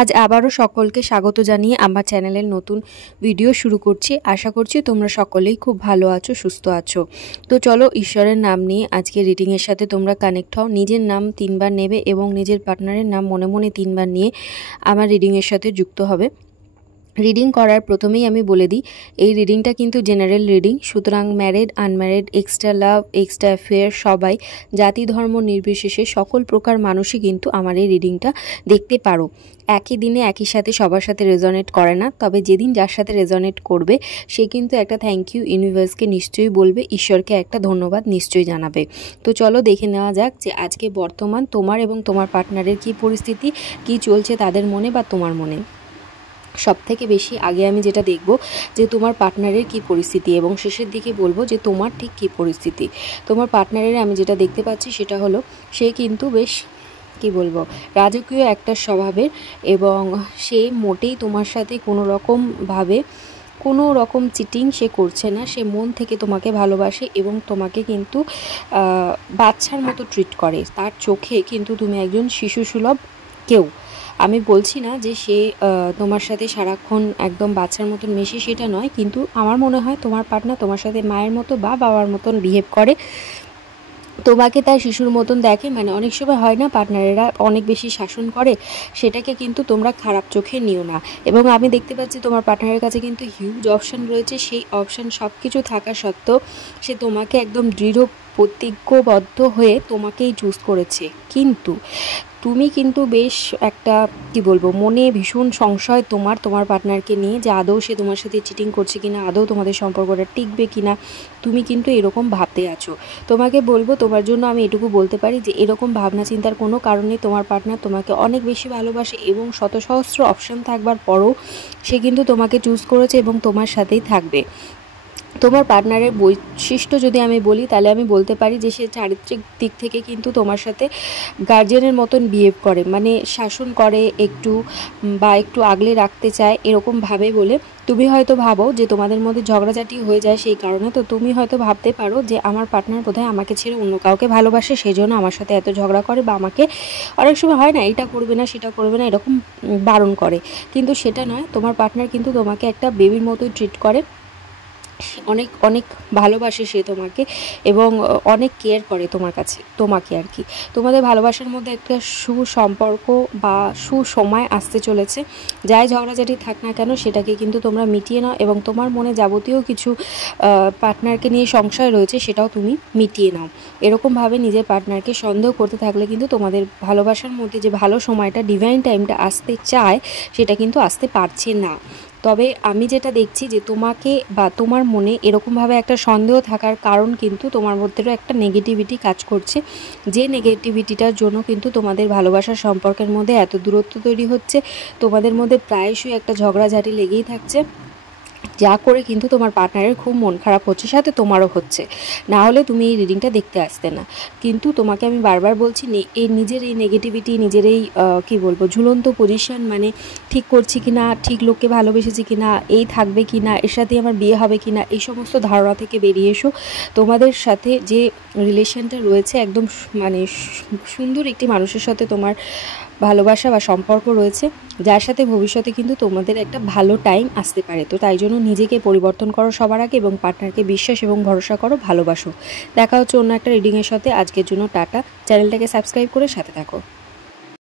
আজ আবারও সকলকে স্বাগত জানিয়ে আমার চ্যানেলের নতুন ভিডিও শুরু করছি। আশা করছি তোমরা সকলেই খুব ভালো আছো, সুস্থ আছো। তো চলো ঈশ্বরের নাম নিয়ে আজকে রিডিংয়ের সাথে তোমরা কানেক্ট হও। নিজের নাম 3 বার নেবে এবং নিজের পার্টনারের নাম মনে মনে 3 বার নিয়ে আমার রিডিংয়ের সাথে যুক্ত হবে। রিডিং করার প্রথমেই আমি বলে দিই, এই রিডিংটা কিন্তু জেনারেল রিডিং, সুতরাং ম্যারিড, আনম্যারিড, এক্সট্রা লাভ, এক্সট্রা অ্যাফেয়ার সবাই জাতি ধর্ম নির্বিশেষে সকল প্রকার মানুষই কিন্তু আমার এই রিডিংটা দেখতে পারো। একই দিনে একই সাথে সবার সাথে রেজনেট করে না, তবে যেদিন যার সাথে রেজনেট করবে সে কিন্তু একটা থ্যাংক ইউ ইউনিভার্সকে নিশ্চয়ই বলবে, ঈশ্বরকে একটা ধন্যবাদ নিশ্চয়ই জানাবে। তো চলো দেখে নেওয়া যাক যে আজকে বর্তমান তোমার এবং তোমার পার্টনারের কী পরিস্থিতি, কী চলছে তাদের মনে বা তোমার মনে। সব থেকে বেশি আগে আমি যেটা দেখব যে তোমার পার্টনারের কী পরিস্থিতি, এবং শেষের দিকে বলবো যে তোমার ঠিক কী পরিস্থিতি। তোমার পার্টনারের আমি যেটা দেখতে পাচ্ছি সেটা হলো সে কিন্তু বেশ কী বলবো রাজকীয় একটা স্বভাবের, এবং সে মোটেই তোমার সাথে কোনো রকম চিটিং সে করছে না। সে মন থেকে তোমাকে ভালোবাসে এবং তোমাকে কিন্তু বাচ্চার মতো ট্রিট করে। তার চোখে কিন্তু তুমি একজন শিশুসুলভ কেউ। আমি বলছি না যে সে তোমার সাথে সারাক্ষণ একদম বাচ্চার মতন মেশে, সেটা নয়, কিন্তু আমার মনে হয় তোমার পার্টনার তোমার সাথে মায়ের মতো বা বাবার মতন বিহেভ করে, তোমাকে তার শিশুর মতন দেখে। মানে অনেক সময় হয় না পার্টনারেরা অনেক বেশি শাসন করে, সেটাকে কিন্তু তোমরা খারাপ চোখে নিও না। এবং আমি দেখতে পাচ্ছি তোমার পার্টনারের কাছে কিন্তু হিউজ অপশান রয়েছে, সেই অপশান সব কিছু থাকা সত্ত্বেও সে তোমাকে একদম দৃঢ় প্রতিজ্ঞবদ্ধ হয়ে তোমাকেই চুজ করেছে। কিন্তু তুমি কিন্তু বেশ একটা কি বলবো মনে ভীষণ সংশয় তোমার পার্টনারকে নিয়ে, যে আদৌ সে তোমার সাথে চিটিং করছে কিনা, আদৌ তোমাদের সম্পর্কটা টিকবে কিনা, তুমি কিন্তু এরকম ভাবতে আছো। তোমাকে বলবো, তোমার জন্য আমি এটুকু বলতে পারি যে এরকম ভাবনা চিন্তার কোনো কারণে তোমার পার্টনার তোমাকে অনেক বেশি ভালোবাসে, এবং শত সহস্র অপশান থাকবার পরও সে কিন্তু তোমাকে চুজ করেছে এবং তোমার সাথেই থাকবে। তোমার পার্টনারের বৈশিষ্ট্য যদি আমি বলি তাহলে আমি বলতে পারি যে সে চারিত্রিক দিক থেকে কিন্তু তোমার সাথে গার্জিয়ানের মতন বিহেভ করে, মানে শাসন করে একটু বা একটু আগলে রাখতে চায় এরকম ভাবে বলে তুমি হয়তো ভাবো যে তোমাদের মধ্যে ঝগড়াঝাটি হয়ে যায় সেই কারণে। তো তুমি হয়তো ভাবতে পারো যে আমার পার্টনার বোধহয় আমাকে ছেড়ে অন্য কাউকে ভালোবাসে, সেই জন্য আমার সাথে এত ঝগড়া করে, বা আমাকে অনেক সময় হয় না এটা করবে না সেটা করবে না এরকম বারণ করে। কিন্তু সেটা নয়, তোমার পার্টনার কিন্তু তোমাকে একটা বেবির মতোই ট্রিট করে, অনেক অনেক ভালোবাসে সে তোমাকে, এবং অনেক কেয়ার করে তোমাকে আর কি। তোমাদের ভালোবাসার মধ্যে একটা সুসম্পর্ক বা সুসময় আসতে চলেছে। যাই ঝগড়াঝাটি থাক না কেন সেটাকে কিন্তু তোমরা মিটিয়ে নাও, এবং তোমার মনে যাবতীয় কিছু পার্টনারকে নিয়ে সংশয় রয়েছে সেটাও তুমি মিটিয়ে নাও। এরকমভাবে নিজের পার্টনারকে সন্দেহ করতে থাকলে কিন্তু তোমাদের ভালোবাসার মধ্যে যে ভালো সময়টা, ডিভাইন টাইমটা আসতে চায় সেটা কিন্তু আসতে পারছে না। তবে আমি যেটা দেখছি যে তোমাকে বা তোমার মনে এরকমভাবে একটা সন্দেহ থাকার কারণ কিন্তু তোমার মধ্যেও একটা নেগেটিভিটি কাজ করছে, যে নেগেটিভিটিটার জন্য কিন্তু তোমাদের ভালোবাসার সম্পর্কের মধ্যে এত দূরত্ব তৈরি হচ্ছে। তোমাদের মধ্যে প্রায়শই একটা ঝগড়াঝাটি লেগেই থাকছে, যা করে কিন্তু তোমার পার্টনারের খুব মন খারাপ হচ্ছে, সাথে তোমারও হচ্ছে, না হলে তুমি এই রিডিংটা দেখতে আসতে না। কিন্তু তোমাকে আমি বারবার বলছি নিজের এই নেগেটিভিটি, নিজের এই কী বলবো ঝুলন্ত পজিশন, মানে ঠিক করছি কি না, ঠিক লোককে ভালোবেসেছি কি না, এই থাকবে কি না, এর সাথে আমার বিয়ে হবে কি না, এই সমস্ত ধারণা থেকে বেরিয়ে এসো। তোমাদের সাথে যে রিলেশনটা রয়েছে একদম মানে সুন্দর একটি মানুষের সাথে তোমার ভালোবাসা বা সম্পর্ক রয়েছে, যার সাথে ভবিষ্যতে কিন্তু তোমাদের একটা ভালো টাইম আসতে পারে। তো তাই জন্য নিজেকে পরিবর্তন করো সবার আগে, এবং পার্টনারকে বিশ্বাস এবং ভরসা করো, ভালোবাসো। দেখা হচ্ছে অন্য একটা রিডিংয়ের সাথে। আজকের জন্য টাটা। চ্যানেলটাকে সাবস্ক্রাইব করে সাথে থাকো।